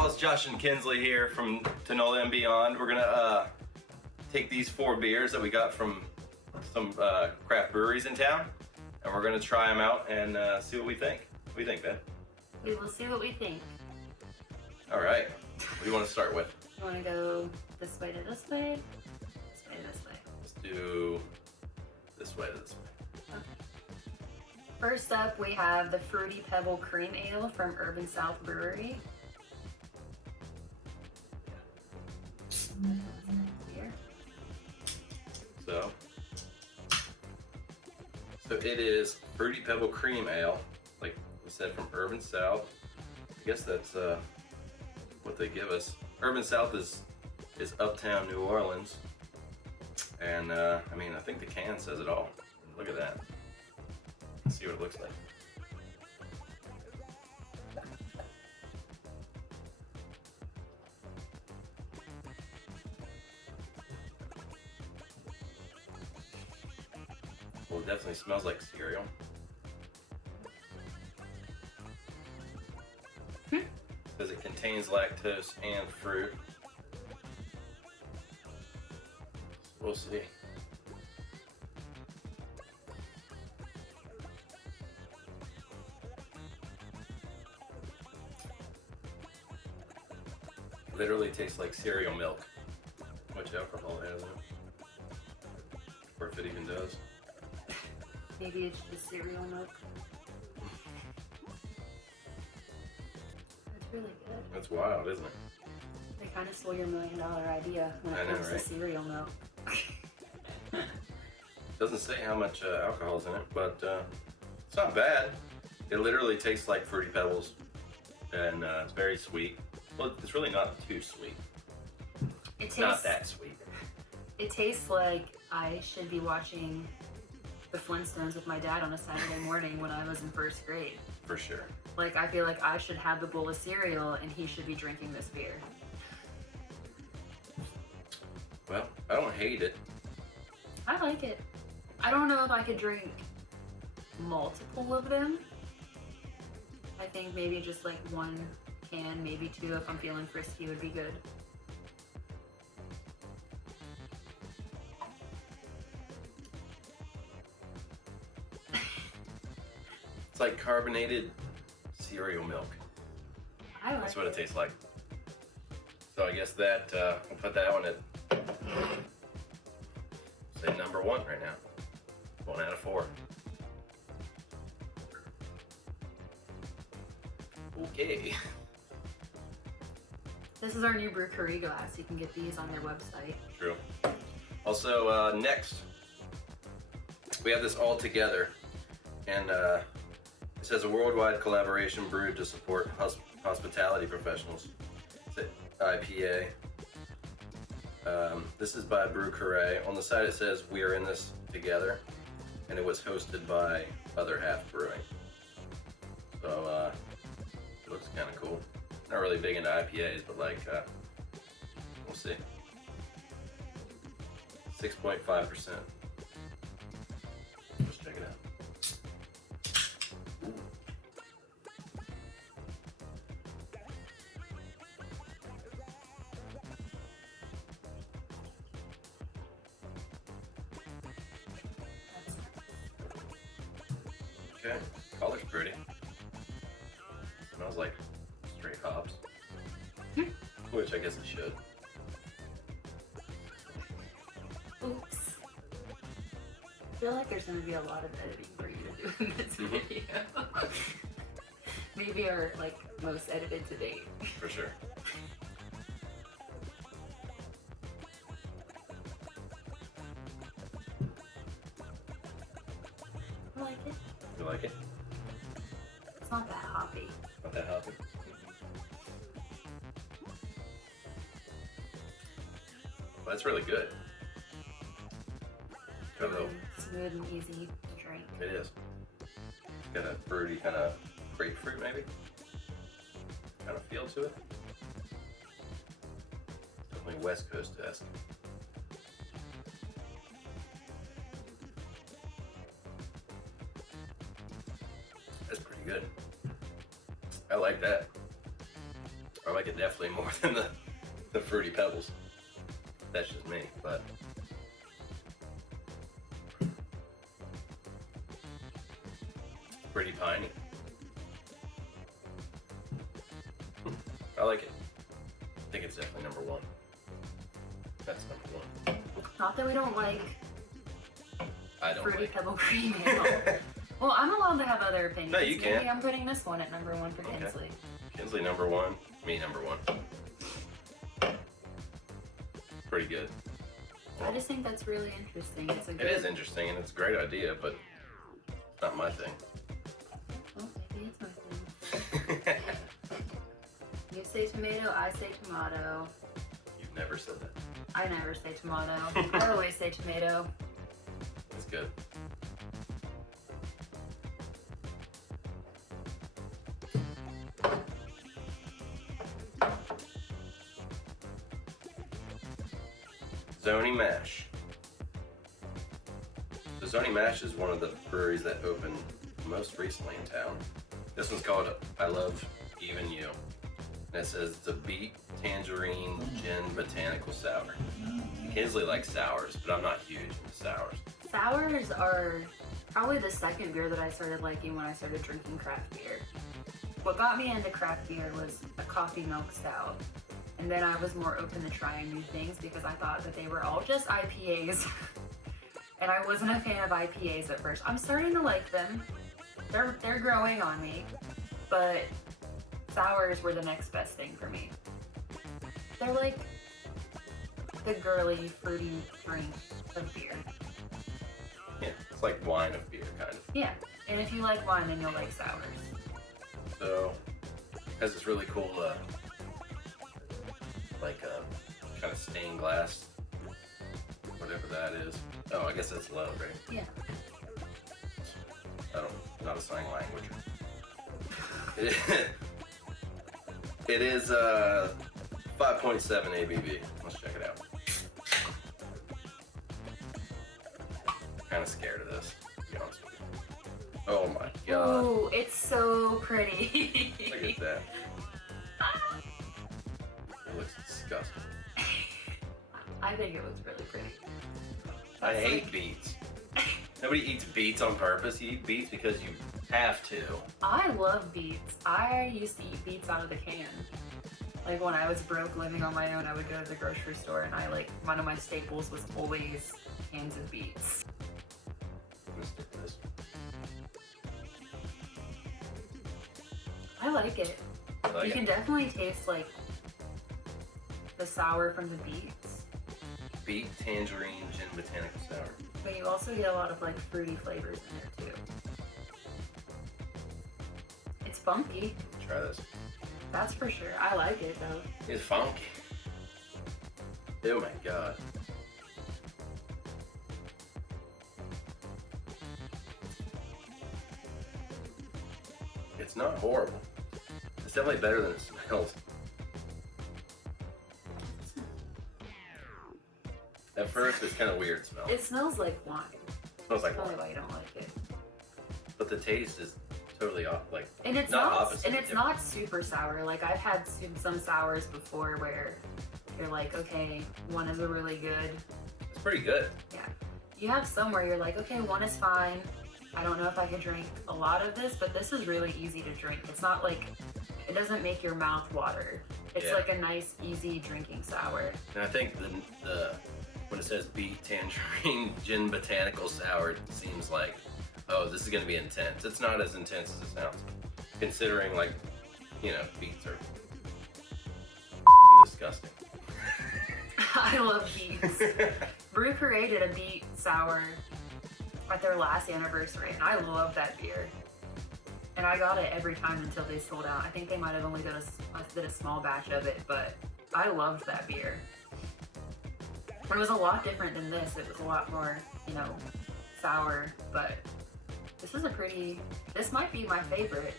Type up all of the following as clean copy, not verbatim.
y'all, it's Josh and Kinsley here from Nola and Beyond. We're gonna take these 4 beers that we got from some craft breweries in town, and we're gonna try them out and see what we think. What do you think, Ben? We will see what we think. All right, what do you want to start with? You want to go this way to this way? This way to this way? Let's do this way to this way. Okay. First up, we have the Fruity Pebble Cream Ale from Urban South Brewery. Here. So it is Fruity Pebble Cream Ale, like we said, from Urban South. I guess that's what they give us. Urban South is uptown New Orleans, and I mean, I think the can says it all. Look at that. Let's see what it looks like. Well, it definitely smells like cereal. Says it contains lactose and fruit. We'll see. Literally tastes like cereal milk. Much alcohol has in it. Or if it even does. Maybe it's just cereal milk. That's really good. That's wild, isn't it? They kind of stole your $1 million idea when it comes to cereal milk. Doesn't say how much alcohol is in it, but it's not bad. It literally tastes like Fruity Pebbles, and it's very sweet. Well, it's really not too sweet. It's not that sweet. It tastes like I should be watching the Flintstones with my dad on a Saturday morning when I was in 1st grade. For sure. Like, I feel like I should have the bowl of cereal and he should be drinking this beer. Well, I don't hate it. I like it. I don't know if I could drink multiple of them. I think maybe just like 1 can, maybe 2 if I'm feeling frisky would be good. It's like carbonated cereal milk. I like That's what it tastes like. So I guess that we'll put that one at say number 1 right now. 1 out of 4. Okay. This is our new brew glass. You can get these on their website. True. Also, next, we have this all together, and it says a worldwide collaboration brewed to support hospitality professionals. It's an IPA. This is by Brew Carré. On the side it says we are in this together, and it was hosted by Other Half Brewing. So it looks kind of cool. Not really big into IPAs, but like we'll see. 6.5%. Let's check it out. Ooh. Okay, color's pretty. Smells like straight hops, which I guess it should. Oops. I feel like there's going to be a lot of editing for you to do in this video. Maybe our like most edited to date. For sure. I like it. You like it? It's not that hoppy. Not that hoppy. Well, that's really good. Really smooth and easy to drink. It is. Got a fruity kind of grapefruit maybe kind of feel to it. Definitely West Coast-esque. That's pretty good. I like that. I like it definitely more than the Fruity Pebbles. That's just me, but pretty piney. I like it. I think it's definitely number one. That's number one. Not that we don't like I don't Fruity like Pebble Cream Ale. Well, I'm allowed to have other opinions. No, you Maybe can't. I'm putting this one at number one for Okay. Kinsley. Kinsley number one, me number one. Pretty good. I just think that's really interesting. It's a It good. is interesting and it's a great idea, but it's not my thing. Well, maybe it's my thing. You say tomato, I say tomato. You've never said that. I never say tomato. I always say tomato. It's good. Zoni Mash. So Zoni Mash is one of the breweries that opened most recently in town. This one's called I Love Even You. And it says the beet, tangerine, gin, botanical sour. Kinsley likes sours, but I'm not huge into sours. Sours are probably the second beer that I started liking when I started drinking craft beer. What got me into craft beer was a coffee milk stout. And then I was more open to trying new things because I thought that they were all just IPAs. And I wasn't a fan of IPAs at first. I'm starting to like them. They're growing on me. But sours were the next best thing for me. They're like the girly, fruity drink of beer. Yeah, it's like wine of beer, kind of. Yeah, and if you like wine, then you'll like sours. So, has this really cool, kind of stained glass, whatever that is. Oh, I guess that's love, right? Yeah. Not a sign language. It is 5.7 ABV. Let's check it out. Kind of scared of this, to be honest with you. Oh my god. Ooh, it's so pretty. Look at that. It looks disgusting. I think it looks really pretty. I That's hate like- beets. Nobody eats beets on purpose. You eat beets because you have to. I love beets. I used to eat beets out of the can. Like when I was broke living on my own, I would go to the grocery store and one of my staples was always cans of beets. I'm gonna stick with this. I like it. I like You it. can definitely taste like the sour from the beets, Beet, tangerine, gin, botanical sour. but you also get a lot of like fruity flavors in there too. It's funky, Try this. that's for sure. I like it though. It's funky. Oh my god. It's not horrible. It's definitely better than it smells. At first, it's kind of weird smell. It smells like wine. smells like Probably wine. why you don't like it. But the taste is totally off. Like, And it's Not not, opposite, and it's different. not super sour. Like I've had some sours before where you're like, okay, one is a really good. it's pretty good. Yeah. You have some where you're like, okay, one is fine. I don't know if I can drink a lot of this, but this is really easy to drink. It's not like, it doesn't make your mouth water. It's Yeah. like a nice, easy drinking sour. And I think the when it says beet, tangerine, gin, botanical sour, it seems like, oh, this is gonna be intense. It's not as intense as it sounds. Considering, like, you know, beets are disgusting. I love beets. Brew Parade did a beet sour at their last anniversary, and I love that beer. And I got it every time until they sold out. I think they might have only did a small batch of it, but I loved that beer. It was a lot different than this. It was a lot more, sour, but this might be my favorite.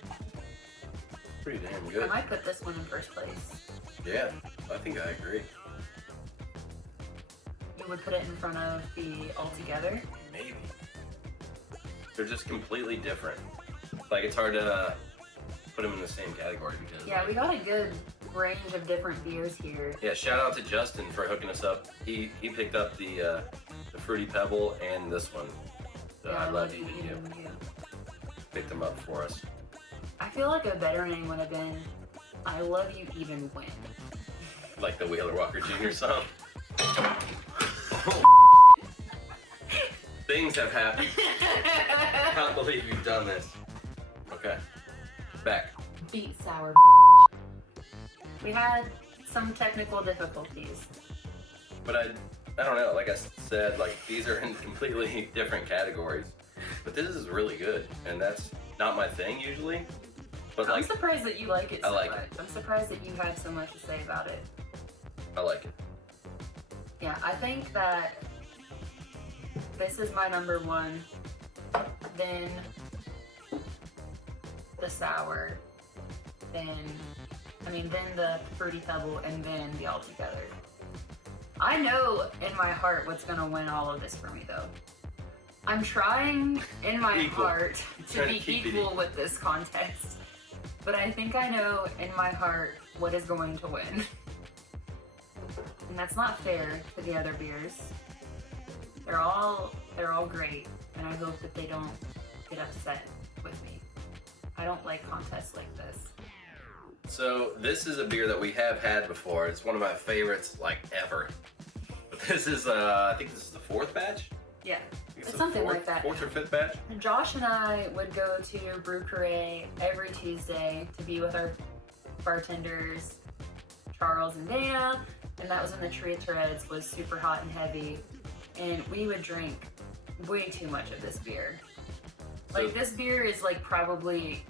Pretty damn I good. might put this one in first place. Yeah, I think I agree. You would put it in front of the Altogether? Maybe. They're just completely different. Like, it's hard to put them in the same category because Yeah, we got a good range of different beers here. Yeah, shout out to Justin for hooking us up. He picked up the Fruity Pebble and this one. Yeah, I love even you. Picked them up for us. I feel like a better name would have been I Love You Even When. Like the Wheeler Walker Jr. song. Things have happened. I can't believe you've done this. Okay, back. Beet sour. We had some technical difficulties. But I don't know, like I said, like these are in completely different categories. But this is really good, and that's not my thing usually. But I'm like, surprised that you like it so I like much. it. I'm surprised that you have so much to say about it. I like it. Yeah, I think that this is my number one. Then the sour. Then the Fruity Pebble, and then the All Together. I know in my heart what's gonna win all of this for me though. I'm trying in my Equal. heart to Trying to be keep it equal with this contest. But I think I know in my heart what is going to win. And that's not fair to the other beers. They're all great, and I hope that they don't get upset with me. I don't like contests like this. So this is a beer that we have had before. It's one of my favorites, like ever. But this is, I think this is the fourth batch. Yeah, It's it's the something fourth, like that. Fourth or fifth batch. Josh and I would go to Brew Caret every Tuesday to be with our bartenders, Charles and Dana, and that was when the Tree Threads was super hot and heavy, and we would drink way too much of this beer. So- Like this beer is like probably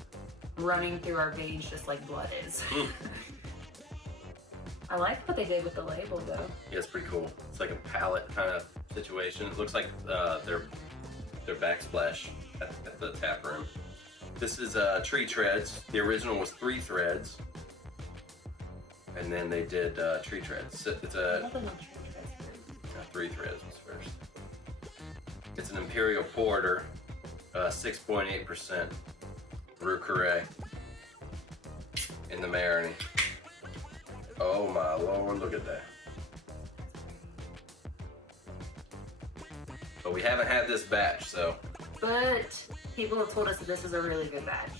running through our veins just like blood is. I like what they did with the label though. Yeah, it's pretty cool. It's like a palette kind of situation. It looks like their backsplash at the tap room. This is Tree Treads. The original was 3 threads, and then they did Tree Treads. It's a Nothing on Tree Threads. 3 threads was first. It's an Imperial Porter, 6.8% Brew Caret in the Marini. Oh my lord, look at that. But we haven't had this batch, so But people have told us that this is a really good batch.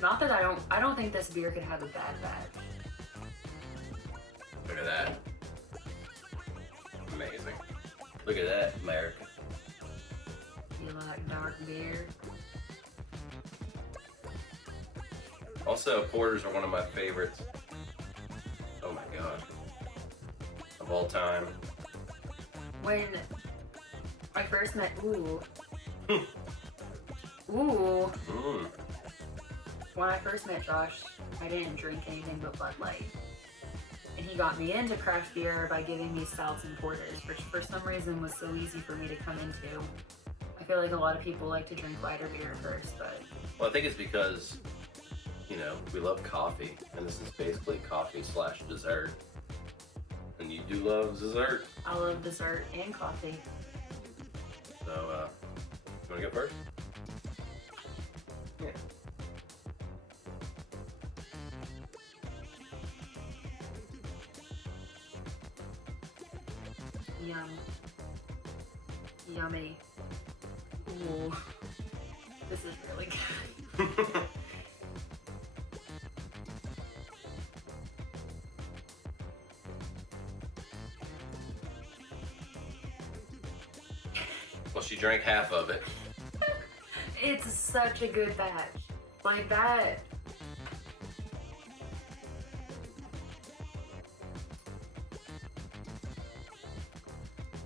Not that I don't think this beer could have a bad batch. look at that. Amazing. Look at that, America. You like dark beer? Also, porters are one of my favorites. Oh my god. Of all time. When I first met Ooh. Mm. When I first met Josh, I didn't drink anything but Bud Light. And he got me into craft beer by giving me stouts and porters, which for some reason was so easy for me to come into. I feel like a lot of people like to drink lighter beer first, but Well, I think it's because, you know, we love coffee, and this is basically coffee/dessert. And you do love dessert, I love dessert and coffee. so you wanna go first? Yeah. Yum. Yummy. Ooh. This is really good. Well, she drank half of it. It's such a good batch. Like that.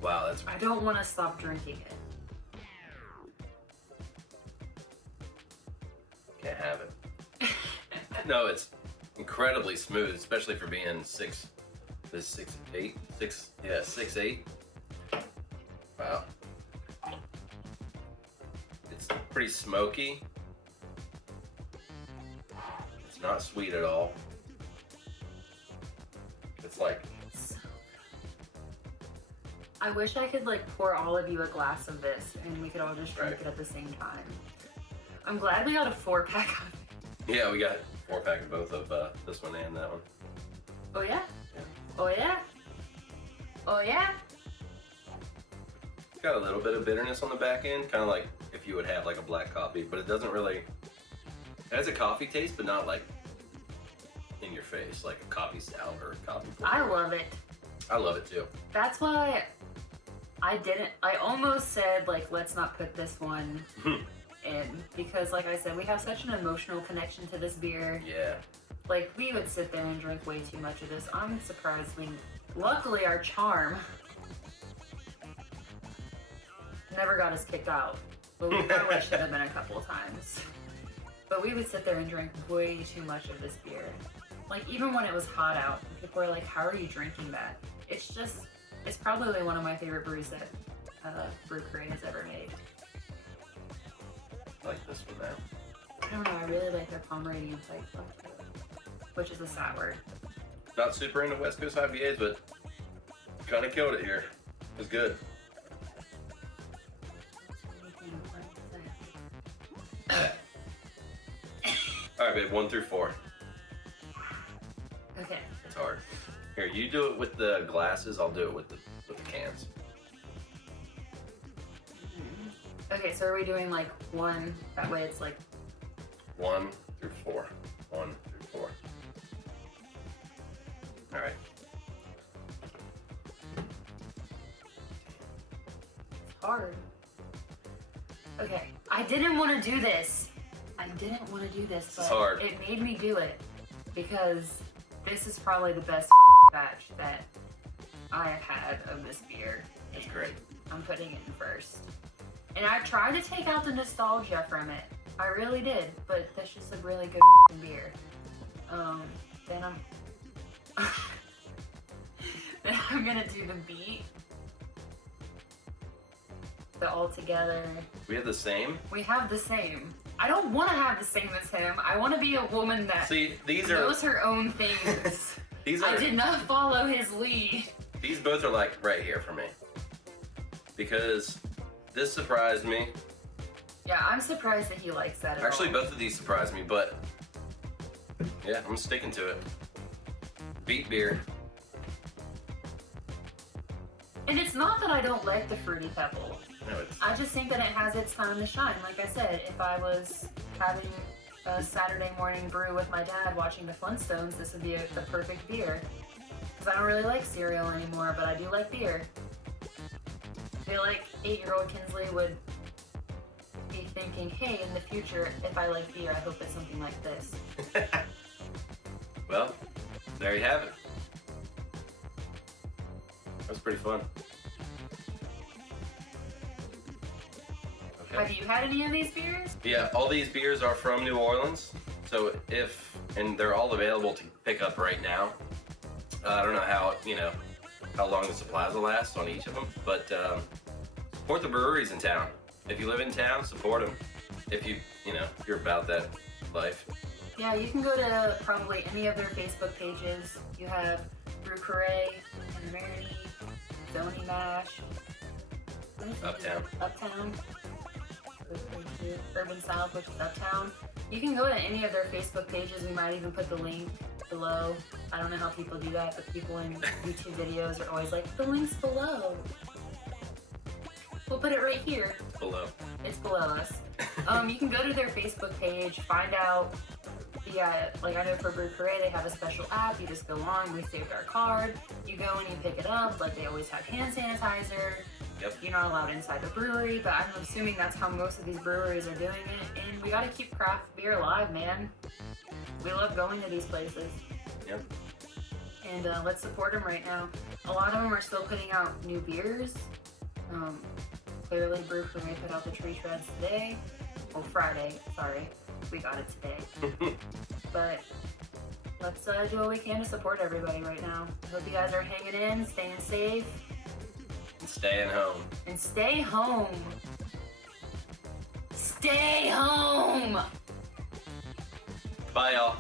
Wow, that's I don't want to stop drinking it. can't have it. No, it's incredibly smooth, especially for being 6'8". Yeah, 6'8". Wow. It's pretty smoky. It's not sweet at all. It's like, I wish I could like pour all of you a glass of this and we could all just drink Right. it at the same time. I'm glad we got a 4-pack of it. yeah, we got 4-pack of both of this one and that one. Oh yeah? Yeah. Oh yeah? Oh yeah? It's got a little bit of bitterness on the back end, kind of like if you would have like a black coffee, but it doesn't really. It has a coffee taste, but not like in your face, like a coffee stout or a coffee porter. I love it. I love it too. That's why I almost said, like, let's not put this one in. Because, like I said, we have such an emotional connection to this beer. Yeah. Like, we would sit there and drink way too much of this. I'm surprised luckily our charm never got us kicked out. But we probably should have been a couple of times. But we would sit there and drink way too much of this beer. Like, even when it was hot out, people were like, how are you drinking that? It's probably one of my favorite brews that Brew Crate has ever made. I like this one now. I don't know, I really like their Pomeranian Pike Fluff too, which is a sour. Not super into West Coast IPAs, but kind of killed it here. It was good. All right, babe, 1 through 4. Okay. It's hard. Here, you do it with the glasses. I'll do it with the cans. Okay, so are we doing like 1? That way it's like 1 through 4. 1 through 4. All right. it's hard. Okay, I didn't want to do this. It's But hard. it made me do it because this is probably the best batch that I have had of this beer. It's great. I'm putting it in first. And I tried to take out the nostalgia from it. I really did, but that's just a really good beer. Then I'm gonna do the beat. The all together. We have the same. We have the same. I don't want to have the same as him. I want to be a woman that See, these knows her own things. These are. I did not follow his lead. These both are like right here for me. Because this surprised me. Yeah, I'm surprised that he likes that at Actually, all. both of these surprised me, but yeah, I'm sticking to it. Beet beer. And it's not that I don't like the Fruity Pebble. No, it's. I just think that it has its time to shine. Like I said, if I was having a Saturday morning brew with my dad watching the Flintstones, this would be the perfect beer. Because I don't really like cereal anymore, but I do like beer. I feel like 8-year-old Kinsley would be thinking, hey, in the future, if I like beer, I hope it's something like this. Well, there you have it. That was pretty fun. Have you had any of these beers? Yeah, all these beers are from New Orleans. So and they're all available to pick up right now. I don't know how long the supplies will last on each of them, but support the breweries in town. If you live in town, support them. If you're about that life. Yeah, you can go to probably any of their Facebook pages. You have Brew Crate, and Marini, Zony Mash, Uptown. Urban South, which is Uptown. You can go to any of their Facebook pages. We might even put the link below. I don't know how people do that, but people in YouTube videos are always like, the link's below. We'll put it right here. Below. It's below us. You can go to their Facebook page, find out. Yeah, like I know for Brew Crate, they have a special app. You just go on, we saved our card. You go and you pick it up. Like they always have hand sanitizer. Yep. You're not allowed inside the brewery, but I'm assuming that's how most of these breweries are doing it. And we gotta keep craft beer alive, man. We love going to these places. Yep. And let's support them right now. A lot of them are still putting out new beers. Clearly, Brew Crate put out the Tree Shreds today. Oh, Friday. Sorry, we got it today. But let's do what we can to support everybody right now. I hope you guys are hanging in, staying safe. And staying home. And stay home. Stay home! Bye, y'all.